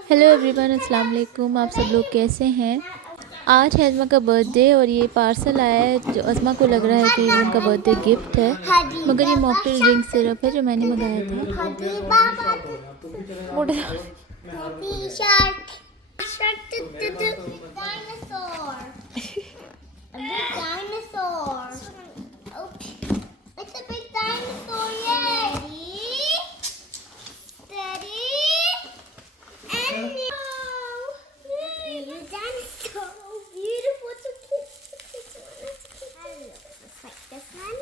Hello everyone, अस्सलाम वालेकुम। आप सब लोग कैसे हैं? आज है अज़मा का बर्थडे और ये पार्सल आया है जो अज़मा को लग रहा है कि वो उनका बर्थडे गिफ्ट है, मगर ये मॉकटेल ड्रिंक सिरप है जो मैंने मंगाया था। मोटे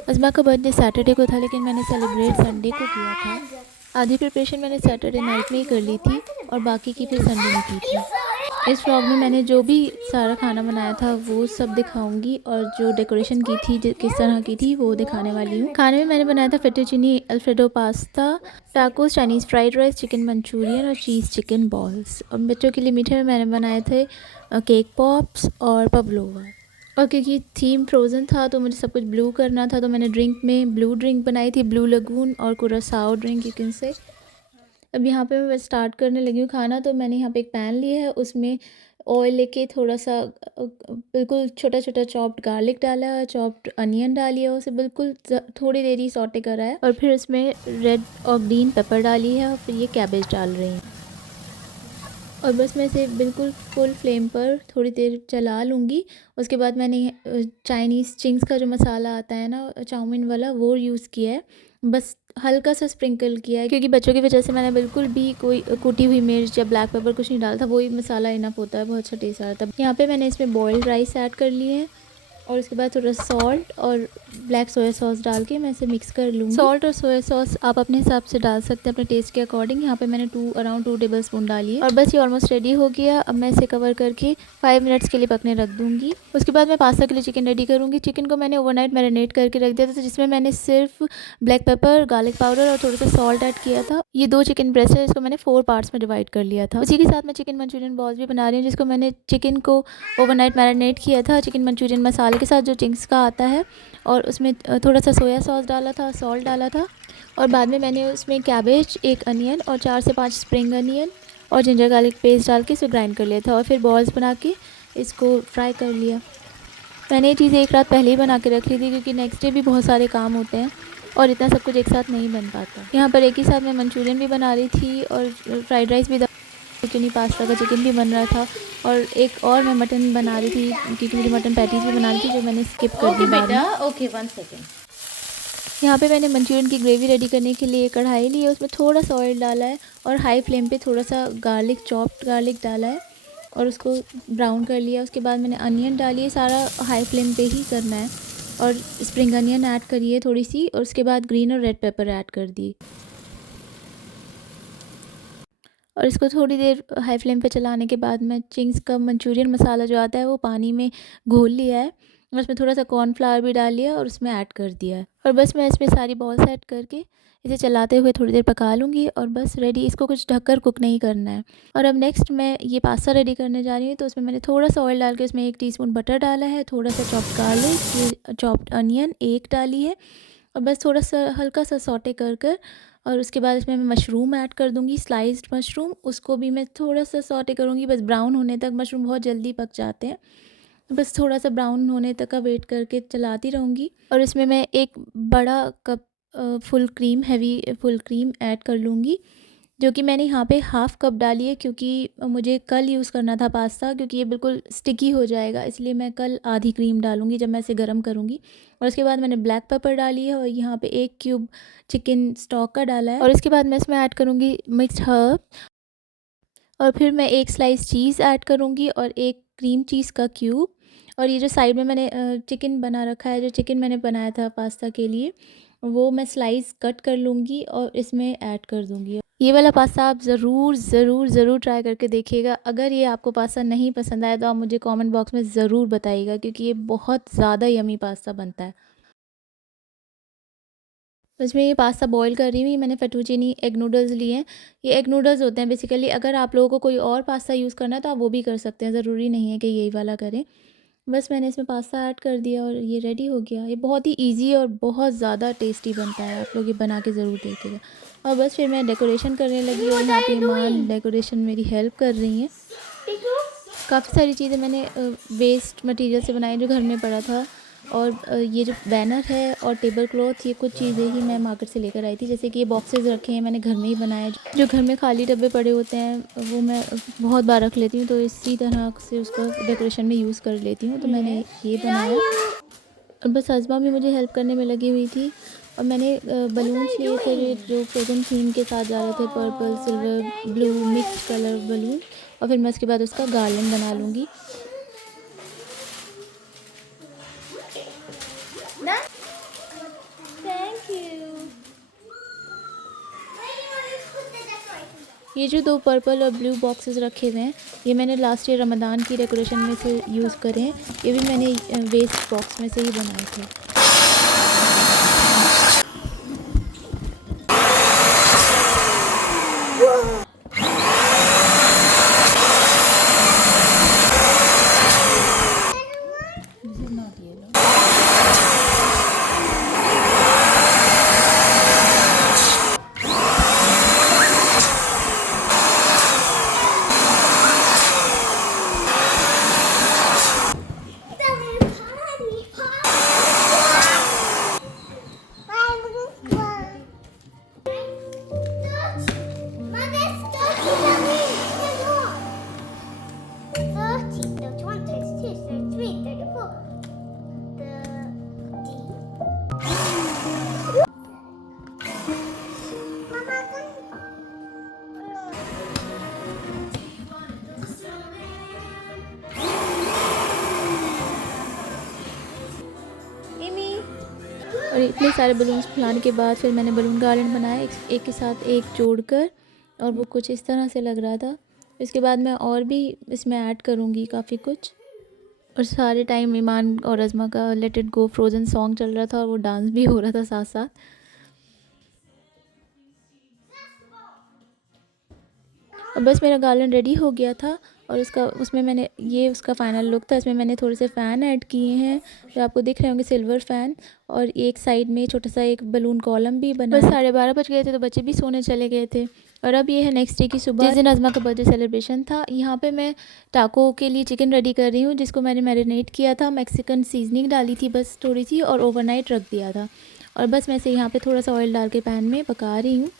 अज़मा का बर्थडे सैटरडे को था, लेकिन मैंने सेलिब्रेट संडे को किया था। आधी प्रिपरेशन मैंने सैटरडे नाइट में ही कर ली थी और बाकी की फिर संडे में की थी। इस व्लॉग में मैंने जो भी सारा खाना बनाया था वो सब दिखाऊंगी और जो डेकोरेशन की थी किस तरह की थी वो दिखाने वाली हूँ। खाने में मैंने बनाया था fettuccine alfredo pasta, tacos, Chinese fried rice, chicken Manchurian और चीज़ चिकन बॉल्स। और बच्चों के लिए मीठे में मैंने बनाए थे केक पॉप्स और पवलोवा। और क्योंकि थीम फ्रोज़न था तो मुझे सब कुछ ब्लू करना था, तो मैंने ड्रिंक में ब्लू ड्रिंक बनाई थी, ब्लू लगून और कुरासाओ ड्रिंक यू कैन से। अब यहाँ पे मैं स्टार्ट करने लगी हूँ खाना। तो मैंने यहाँ पे एक पैन लिया है, उसमें ऑयल लेके थोड़ा सा बिल्कुल छोटा छोटा चॉप्ड गार्लिक डाला है, चॉप्ड अनियन डाली है, उसे बिल्कुल थोड़ी देर ही सॉटे करा है और फिर उसमें रेड और ग्रीन पेपर डाली है और फिर ये कैबेज डाल रही हूँ। और बस मैं इसे बिल्कुल फुल फ्लेम पर थोड़ी देर चला लूँगी। उसके बाद मैंने चाइनीज़ चिंग्स का जो मसाला आता है ना चाउमीन वाला, वो यूज़ किया है। बस हल्का सा स्प्रिंकल किया है क्योंकि बच्चों की वजह से मैंने बिल्कुल भी कोई कुटी हुई मिर्च या ब्लैक पेपर कुछ नहीं डाला था। वही मसाला इनफ होता है, बहुत अच्छा टेस्ट आ रहा था। यहाँ पे मैंने इसमें बॉइल्ड राइस ऐड कर लिए हैं और उसके बाद थोड़ा सॉल्ट और ब्लैक सोया सॉस डाल के मैं इसे मिक्स कर लूँगी। सॉल्ट और सोया सॉस आप अपने हिसाब से डाल सकते हैं, अपने टेस्ट के अकॉर्डिंग। यहाँ पे मैंने अराउंड 2 टेबल स्पून डाली है और बस ये ऑलमोस्ट रेडी हो गया। अब मैं इसे कवर करके 5 मिनट्स के लिए पकने रख दूँगी। उसके बाद मैं पास्ता के लिए चिकन रेडी करूँगी। चिकन को मैंने ओवरनाइट मैरिनेट करके रख दिया था, जिसमें मैंने सिर्फ ब्लैक पेपर, गार्लिक पाउडर और थोड़ा सा सॉल्ट ऐड किया था। ये 2 चिकन ब्रेस्ट है, इसको मैंने 4 पार्ट्स में डिवाइड कर लिया था। उसी के साथ मैं चिकन मंचूरियन बॉल्स भी बना रही हूँ, जिसको मैंने चिकन को ओवरनाइट मैरिनेट किया था चिकन मंचूरियन मसाले के साथ जो चिंग्स का आता है, और उसमें थोड़ा सा सोया सॉस डाला था, सॉल्ट डाला था। और बाद में मैंने उसमें कैबेज, 1 अनियन और 4 से 5 स्प्रिंग अनियन और जिंजर गार्लिक पेस्ट डाल के इसे ग्राइंड कर लिया था और फिर बॉल्स बना के इसको फ्राई कर लिया। मैंने ये चीज़ एक रात पहले ही बना के रख ली थी क्योंकि नेक्स्ट डे भी बहुत सारे काम होते हैं और इतना सब कुछ एक साथ नहीं बन पाता। यहाँ पर एक ही साथ मैं मंचूरियन भी बना रही थी और फ्राइड राइस भी, चिकनी पास्ता का चिकन भी बन रहा था और एक और मैं मटन बना रही थी क्योंकि मुझे मटन पैटीज़ भी बना रही थी जो मैंने स्किप कर दी बाद में। Okay 1 second. यहाँ पे मैंने मंचूरियन की ग्रेवी रेडी करने के लिए कढ़ाई ली है, उसमें थोड़ा सा ऑयल डाला है और हाई फ्लेम पे थोड़ा सा गार्लिक, चॉप्ड गार्लिक डाला है और उसको ब्राउन कर लिया। उसके बाद मैंने अनियन डाली है, सारा हाई फ्लेम पे ही करना है और स्प्रिंग अनियन ऐड करिए थोड़ी सी और उसके बाद ग्रीन और रेड पेपर ऐड कर दी और इसको थोड़ी देर हाई फ्लेम पे चलाने के बाद मैं चिंग्स का मंचूरियन मसाला जो आता है वो पानी में घोल लिया है और उसमें थोड़ा सा कॉर्नफ्लावर भी डाल लिया और उसमें ऐड कर दिया है और बस मैं इसमें सारी बॉल्स ऐड करके इसे चलाते हुए थोड़ी देर पका लूँगी और बस रेडी। इसको कुछ ढककर कुक नहीं करना है। और अब नेक्स्ट मैं ये पास्ता रेडी करने जा रही हूँ, तो उसमें मैंने थोड़ा सा ऑयल डाल के उसमें 1 टीस्पून बटर डाला है, थोड़ा सा चॉप्ड गार्लिक, चॉप्ड अनियन 1 डाली है और बस थोड़ा सा हल्का सा सॉटे कर और उसके बाद इसमें मैं मशरूम ऐड कर दूँगी, स्लाइस्ड मशरूम। उसको भी मैं थोड़ा सा सॉटे करूँगी, बस ब्राउन होने तक। मशरूम बहुत जल्दी पक जाते हैं, बस थोड़ा सा ब्राउन होने तक का वेट करके चलाती रहूँगी। और इसमें मैं 1 बड़ा cup full cream, heavy full cream add कर लूँगी, जो कि मैंने यहाँ पे हाफ़ कप डाली है क्योंकि मुझे कल यूज़ करना था पास्ता, क्योंकि ये बिल्कुल स्टिकी हो जाएगा, इसलिए मैं कल आधी क्रीम डालूँगी जब मैं इसे गर्म करूँगी। और उसके बाद मैंने ब्लैक पेपर डाली है और यहाँ पे 1 क्यूब चिकन स्टॉक का डाला है और इसके बाद मैं इसमें ऐड करूँगी मिक्स्ड हर्ब और फिर मैं 1 स्लाइस चीज़ ऐड करूँगी और 1 क्रीम चीज़ का क्यूब। और ये जो साइड में मैंने चिकन बना रखा है, जो चिकन मैंने बनाया था पास्ता के लिए, वो मैं स्लाइस कट कर लूँगी और इसमें ऐड कर दूँगी। ये वाला पास्ता आप ज़रूर ज़रूर ज़रूर ट्राई करके देखिएगा। अगर ये आपको पास्ता नहीं पसंद आया तो आप मुझे कमेंट बॉक्स में ज़रूर बताइएगा, क्योंकि ये बहुत ज़्यादा यमी पास्ता बनता है। तो इसमें ये पास्ता बॉईल कर रही हूँ। मैंने फेटूचिनी एग नूडल्स लिए हैं। ये एग नूडल्स होते हैं बेसिकली। अगर आप लोगों को कोई और पास्ता यूज़ करना है तो आप वो भी कर सकते हैं, ज़रूरी नहीं है कि यही वाला करें। बस मैंने इसमें पास्ता ऐड कर दिया और ये रेडी हो गया। ये बहुत ही ईज़ी और बहुत ज़्यादा टेस्टी बनता है, आप लोग ये बना के ज़रूर देखिएगा। और बस फिर मैं डेकोरेशन करने लगी और यहाँ पे ईमान डेकोरेशन मेरी हेल्प कर रही हैं। काफ़ी सारी चीज़ें मैंने वेस्ट मटेरियल से बनाई जो घर में पड़ा था। और ये जो बैनर है और टेबल क्लॉथ, ये कुछ चीज़ें ही मैं मार्केट से लेकर आई थी। जैसे कि ये बॉक्सेस रखे हैं मैंने घर में ही बनाए। जो घर में खाली डब्बे पड़े होते हैं वो मैं बहुत बार रख लेती हूँ, तो इसी तरह से उसको डेकोरेशन में यूज़ कर लेती हूँ। तो मैंने ये बनाया और बस अज़मा भी मुझे हेल्प करने में लगी हुई थी। और मैंने बलून्स लिए थे जो फ्रोज़न थीम के साथ जा रहे थे, purple, silver, blue mix colour balloon. और फिर मैं उसके बाद उसका गार्लैंड बना लूँगी। ये जो 2 पर्पल और ब्लू बॉक्सेस रखे हुए हैं, ये मैंने लास्ट ईयर रमज़ान की डेकोरेशन में से यूज़ करे हैं। ये भी मैंने वेस्ट बॉक्स में से ही बनाए थे। और इतने सारे बलून्स फुलाने के बाद फिर मैंने बलून गार्डन बनाया एक के साथ एक जोड़कर, और वो कुछ इस तरह से लग रहा था। इसके बाद मैं और भी इसमें ऐड करूँगी काफ़ी कुछ। और सारे टाइम ईमान और अज़मा का let it go frozen song चल रहा था और वो डांस भी हो रहा था साथ साथ। और बस मेरा गार्लन रेडी हो गया था और उसमें मैंने ये उसका फ़ाइनल लुक था। इसमें मैंने थोड़े से फ़ैन ऐड किए हैं जो आपको दिख रहे होंगे, सिल्वर फ़ैन। और एक साइड में छोटा सा एक बलून कॉलम भी बना। बस 12:30 बज गए थे तो बच्चे भी सोने चले गए थे। और अब ये है नेक्स्ट डे की सुबह, जिस दिन अज़मा का बर्थडे सेलिब्रेशन था। यहाँ पे मैं टाको के लिए चिकन रेडी कर रही हूँ, जिसको मैंने मैरिनेट किया था, मैक्सिकन सीजनिंग डाली थी बस थोड़ी सी, और ओवरनाइट रख दिया था। और बस मैं से यहाँ पे थोड़ा सा ऑयल डाल के पैन में पका रही हूँ।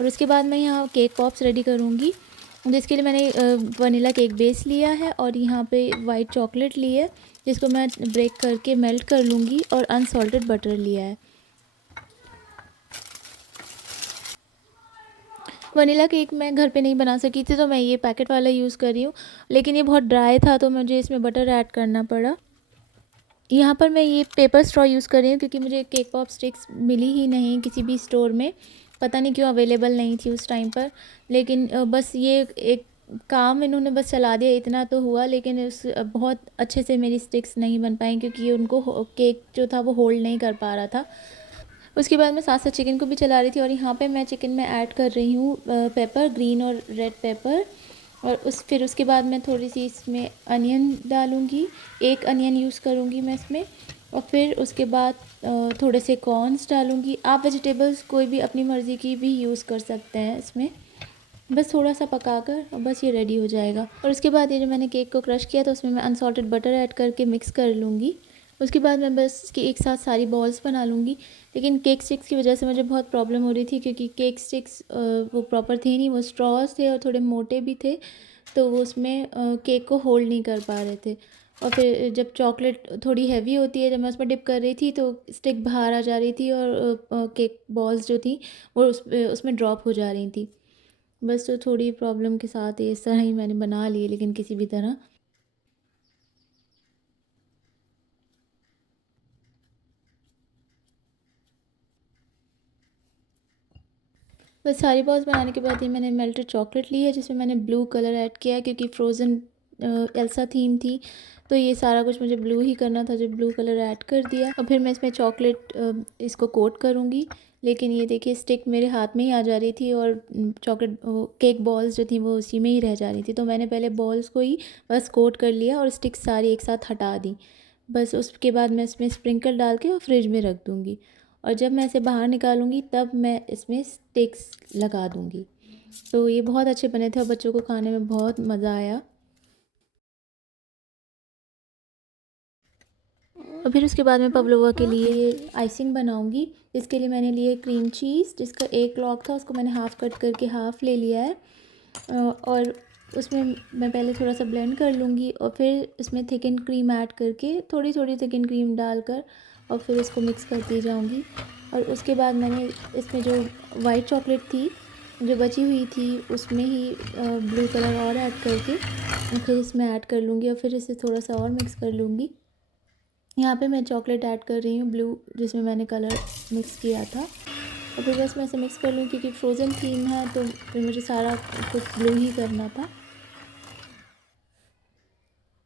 और उसके बाद मैं यहाँ केक पॉप्स रेडी करूँगी, जिसके लिए मैंने वनीला केक बेस लिया है और यहाँ पे वाइट चॉकलेट ली है, जिसको मैं ब्रेक करके मेल्ट कर लूँगी, और अनसॉल्टेड बटर लिया है। वनीला केक मैं घर पे नहीं बना सकी थी तो मैं ये पैकेट वाला यूज़ कर रही हूँ, लेकिन ये बहुत ड्राई था तो मुझे इसमें बटर ऐड करना पड़ा। यहाँ पर मैं ये पेपर स्ट्रॉ यूज़ कर रही हूँ क्योंकि मुझे केक पॉप स्टिक्स मिली ही नहीं किसी भी स्टोर में, पता नहीं क्यों अवेलेबल नहीं थी उस टाइम पर। लेकिन बस ये एक काम इन्होंने बस चला दिया, इतना तो हुआ, लेकिन उस बहुत अच्छे से मेरी स्टिक्स नहीं बन पाई क्योंकि उनको केक जो था वो होल्ड नहीं कर पा रहा था। उसके बाद मैं साथ साथ चिकन को भी चला रही थी, और यहाँ पे मैं चिकन में ऐड कर रही हूँ पेपर, ग्रीन और रेड पेपर। और फिर उसके बाद मैं थोड़ी सी इसमें अनियन डालूँगी, एक अनियन यूज़ करूँगी मैं इसमें। और फिर उसके बाद थोड़े से कॉर्न्स डालूँगी। आप वेजिटेबल्स कोई भी अपनी मर्ज़ी की भी यूज़ कर सकते हैं इसमें। बस थोड़ा सा पकाकर और बस ये रेडी हो जाएगा। और उसके बाद ये जो मैंने केक को क्रश किया था उसमें मैं अनसॉल्टेड बटर ऐड करके मिक्स कर लूँगी। उसके बाद मैं बस इसकी एक साथ सारी बॉल्स बना लूँगी। लेकिन केक स्टिक्स की वजह से मुझे बहुत प्रॉब्लम हो रही थी क्योंकि केक स्टिक्स वो प्रॉपर थे नहीं, वो स्ट्रॉस थे और थोड़े मोटे भी थे, तो वो उसमें केक को होल्ड नहीं कर पा रहे थे। और फिर जब चॉकलेट थोड़ी हैवी होती है, जब मैं उसमें डिप कर रही थी तो स्टिक बाहर आ जा रही थी और केक बॉल्स जो थी वो उसमें ड्रॉप हो जा रही थी। बस तो थोड़ी प्रॉब्लम के साथ ये इस तरह ही मैंने बना लिए, लेकिन किसी भी तरह। बस सारी बॉल्स बनाने के बाद ये मैंने मेल्टेड चॉकलेट ली है जिसमें मैंने ब्लू कलर ऐड किया है क्योंकि फ्रोज़न एल्सा थीम थी, तो ये सारा कुछ मुझे ब्लू ही करना था, जो ब्लू कलर ऐड कर दिया। और फिर मैं इसमें चॉकलेट इसको कोट करूँगी, लेकिन ये देखिए स्टिक मेरे हाथ में ही आ जा रही थी और चॉकलेट केक बॉल्स जो थी वो उसी में ही रह जा रही थी। तो मैंने पहले बॉल्स को ही बस कोट कर लिया और स्टिक सारी एक साथ हटा दी। बस उसके बाद मैं इसमें स्प्रिंकल डाल के और फ्रिज में रख दूँगी। और जब मैं इसे बाहर निकालूंगी तब मैं इसमें स्टिक्स लगा दूंगी। तो ये बहुत अच्छे बने थे और बच्चों को खाने में बहुत मज़ा आया। और फिर उसके बाद मैं पवलोवा के लिए आइसिंग बनाऊंगी। इसके लिए मैंने लिए क्रीम चीज़, जिसका एक लॉग था उसको मैंने हाफ़ कट करके हाफ़ ले लिया है। और उसमें मैं पहले थोड़ा सा ब्लेंड कर लूँगी और फिर इसमें थिकन क्रीम ऐड करके थोड़ी थोड़ी थिकन क्रीम डालकर और फिर इसको मिक्स करती जाऊँगी। और उसके बाद मैंने इसमें जो वाइट चॉकलेट थी जो बची हुई थी उसमें ही ब्लू कलर और ऐड करके फिर इसमें ऐड कर लूँगी और फिर इसे थोड़ा सा और मिक्स कर लूँगी। यहाँ पे मैं चॉकलेट ऐड कर रही हूँ ब्लू, जिसमें मैंने कलर मिक्स किया था। और फिर बस मैं इसे मिक्स कर लूँ क्योंकि फ्रोज़न थीम है तो फिर मुझे सारा कुछ ब्लू ही करना था।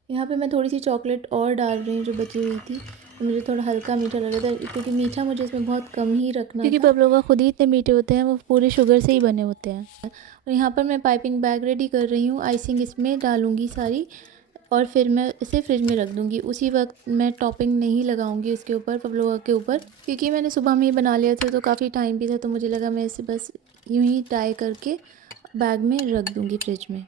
यहाँ पे मैं थोड़ी सी चॉकलेट और डाल रही हूँ जो बची हुई थी। तो मुझे थोड़ा हल्का मीठा लग रहा था क्योंकि मीठा मुझे इसमें बहुत कम ही रखना था, क्योंकि पवलोवा खुद ही इतने मीठे होते हैं, वो पूरे शुगर से ही बने होते हैं। और यहाँ पर मैं पाइपिंग बैग रेडी कर रही हूँ, आइसिंग इसमें डालूँगी सारी और फिर मैं इसे फ्रिज में रख दूँगी। उसी वक्त मैं टॉपिंग नहीं लगाऊंगी इसके ऊपर, पवलोवा के ऊपर, क्योंकि मैंने सुबह में ही बना लिया था तो काफ़ी टाइम भी था, तो मुझे लगा मैं इसे बस यूँ ही टाई करके बैग में रख दूँगी फ्रिज में।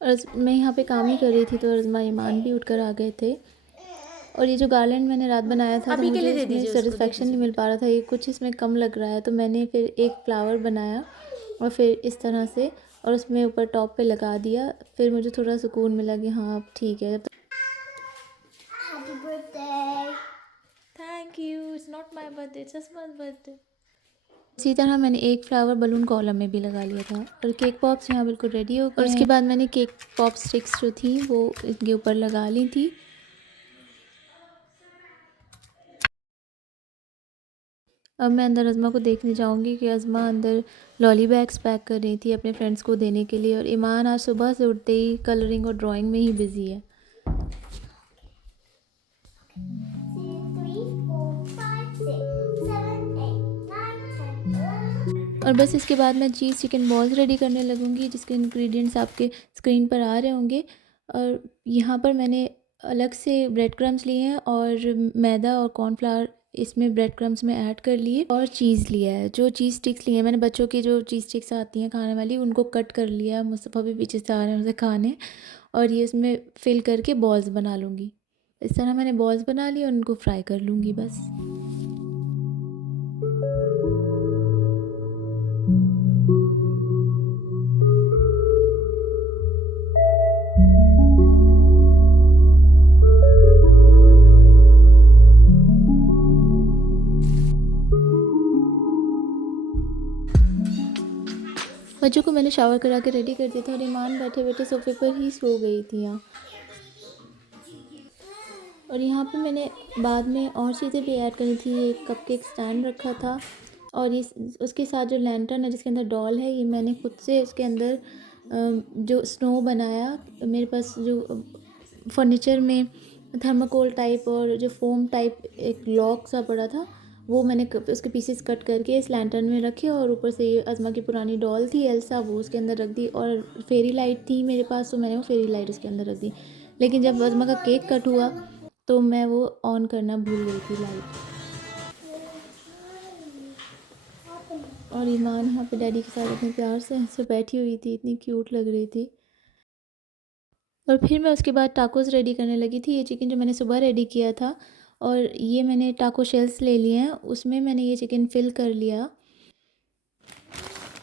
और मैं यहाँ पे काम ही कर रही थी तो अज़मा ईमान भी उठकर आ गए थे। और ये जो गार्लैंड मैंने रात बनाया था तो मुझे इसमें सेटिस्फेक्शन नहीं मिल पा रहा था, ये कुछ इसमें कम लग रहा है, तो मैंने फिर एक फ्लावर बनाया और फिर इस तरह से और उसमें ऊपर टॉप पे लगा दिया। फिर मुझे थोड़ा सुकून मिला कि हाँ अब ठीक है। Happy birthday. Thank you. It's not my birthday, it's Azma's birthday. इसी तरह मैंने एक फ्लावर बलून कॉलम में भी लगा लिया था। और केक पॉप्स यहाँ बिल्कुल रेडी हो गए। और उसके बाद मैंने केक पॉप स्टिक्स जो थी वो इनके ऊपर लगा ली थी। अब मैं अंदर अज़मा को देखने जाऊंगी कि अज़मा अंदर लॉली बैग्स पैक कर रही थी अपने फ्रेंड्स को देने के लिए। और ईमान आज सुबह से उठते ही कलरिंग और ड्राइंग में ही बिज़ी है। और बस इसके बाद मैं चीज़ चिकन बॉल्स रेडी करने लगूंगी, जिसके इंग्रेडिएंट्स आपके स्क्रीन पर आ रहे होंगे। और यहाँ पर मैंने अलग से ब्रेड क्रम्स लिए हैं और मैदा और कॉर्नफ्लावर इसमें ब्रेड क्रम्स में ऐड कर लिए और चीज़ लिया है। जो चीज़ स्टिक्स लिए हैं मैंने, बच्चों की जो चीज़ स्टिक्स आती हैं खाने वाली, उनको कट कर लिया। मुस्तफ़ा भी पीछे से आ रहे हैं उसे खाने, और ये इसमें फिल करके बॉल्स बना लूँगी। इस तरह मैंने बॉल्स बना ली और उनको फ्राई कर लूँगी बस। बच्चों को मैंने शावर करा के रेडी कर दिया था और ईमान बैठे बैठे सोफे पर ही सो गई थी यहाँ। और यहाँ पे मैंने बाद में और चीज़ें भी ऐड करी थी। एक कपकेक स्टैंड रखा था और ये उसके साथ जो लैंटर्न है जिसके अंदर डॉल है, ये मैंने खुद से उसके अंदर जो स्नो बनाया। मेरे पास जो फर्नीचर में थर्माकोल टाइप और जो फोम टाइप एक लॉक सा पड़ा था, वो मैंने उसके पीसेस कट करके इस लैंटर्न में रखे और ऊपर से ये अज़मा की पुरानी डॉल थी एल्सा, वो उसके अंदर रख दी। और फेरी लाइट थी मेरे पास तो मैंने वो फेरी लाइट उसके अंदर रख दी। लेकिन जब अज़मा का केक कट हुआ तो मैं वो ऑन करना भूल गई थी लाइट। और ईमान यहाँ पे डैडी के साथ इतने प्यार से बैठी हुई थी, इतनी क्यूट लग रही थी। और फिर मैं उसके बाद टाकोस रेडी करने लगी थी। ये चिकन जो मैंने सुबह रेडी किया था और ये मैंने टाको शेल्स ले लिए हैं, उसमें मैंने ये चिकन फिल कर लिया।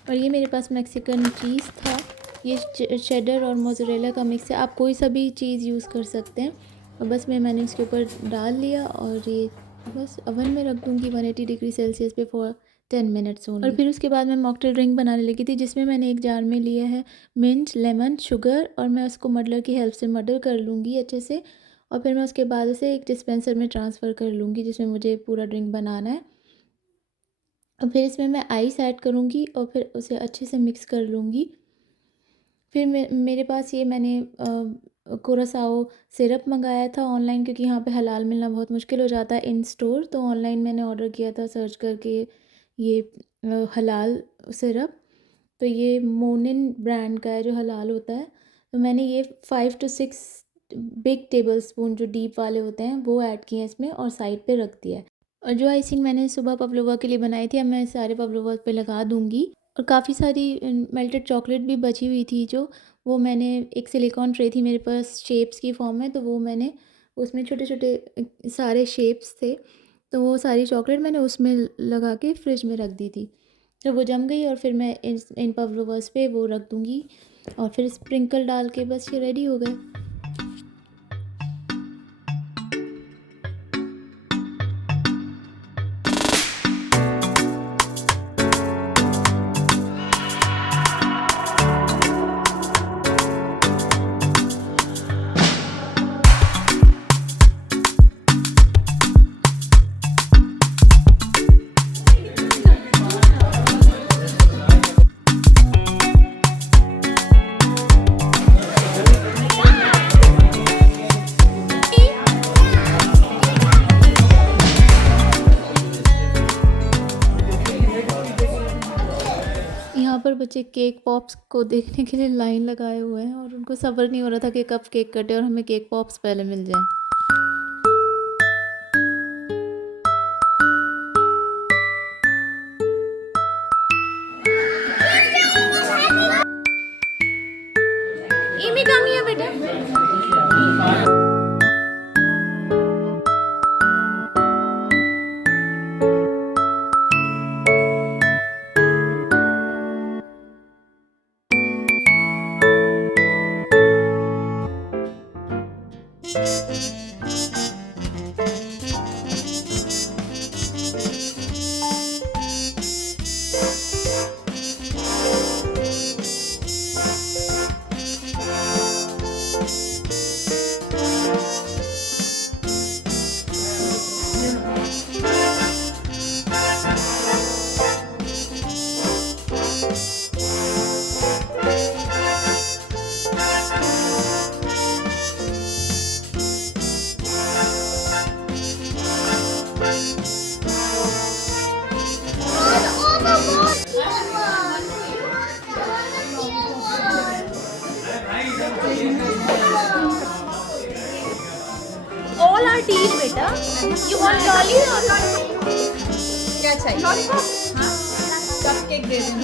और ये मेरे पास मैक्सिकन चीज़ था, ये चेडर और मोज़रेला का मिक्स है, आप कोई सा भी चीज़ यूज़ कर सकते हैं। और बस मैंने इसके ऊपर डाल लिया और ये बस ओवन में रख दूँगी 180 डिग्री सेल्सियस पे फॉर 10 मिनट्स ओनली। और फिर उसके बाद मैं मॉकटेल ड्रिंक बनाने लगी थी, जिसमें मैंने एक जार में लिया है मिंट, लेमन, शुगर, और मैं उसको मडलर की हेल्प से मडल कर लूँगी अच्छे से। और फिर मैं उसके बाद उसे एक डिस्पेंसर में ट्रांसफ़र कर लूँगी जिसमें मुझे पूरा ड्रिंक बनाना है। और फिर इसमें मैं आइस ऐड करूँगी और फिर उसे अच्छे से मिक्स कर लूँगी। फिर मेरे पास ये मैंने कुरासाओ सिरप मंगाया था ऑनलाइन, क्योंकि यहाँ पे हलाल मिलना बहुत मुश्किल हो जाता है इन स्टोर। तो ऑनलाइन मैंने ऑर्डर किया था सर्च करके ये हलाल सिरप। तो ये मोनिन ब्रांड का है जो हलाल होता है। तो मैंने ये 5 to 6 बिग टेबल स्पून जो डीप वाले होते हैं वो ऐड किए हैं इसमें, और साइड पे रख दिया है। और जो आइसिंग मैंने सुबह पवलोवा के लिए बनाई थी, अब मैं सारे पवलोवा पे लगा दूँगी। और काफ़ी सारी मेल्टेड चॉकलेट भी बची हुई थी, जो वो मैंने एक सिलिकॉन ट्रे थी मेरे पास शेप्स की फॉर्म में, तो वो मैंने उसमें छोटे-छोटे सारे शेप्स थे, तो वो सारी चॉकलेट मैंने उसमें लगा के फ्रिज में रख दी थी। जब वो जम गई और फिर मैं इन पवलोवास पे वो रख दूँगी, और फिर स्प्रिंकल डाल के बस ये रेडी हो गए। यहाँ पर बच्चे केक पॉप्स को देखने के लिए लाइन लगाए हुए हैं, और उनको सब्र नहीं हो रहा था कि कब केक कटे और हमें केक पॉप्स पहले मिल जाएं। इमी कहाँ है बेटा? All are teeth बेटा. You want lolly or lollipop? क्या चाहिए? Lollipop. हाँ. कप केक दे दूँ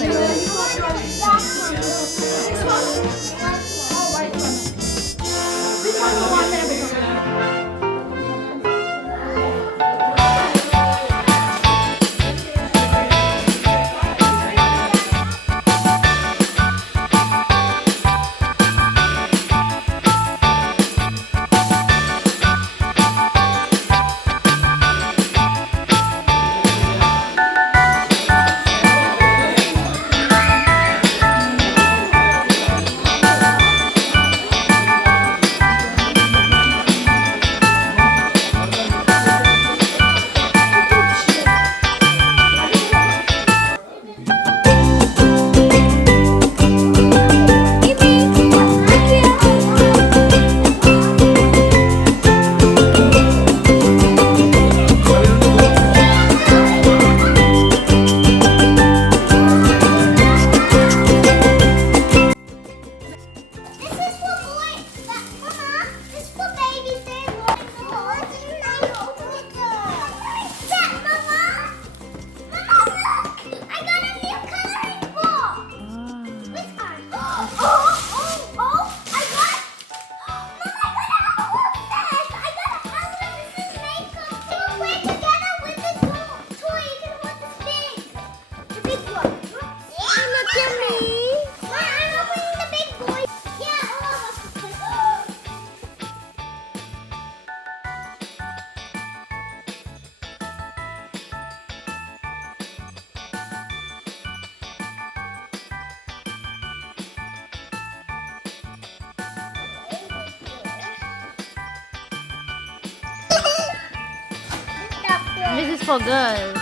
This is for girls.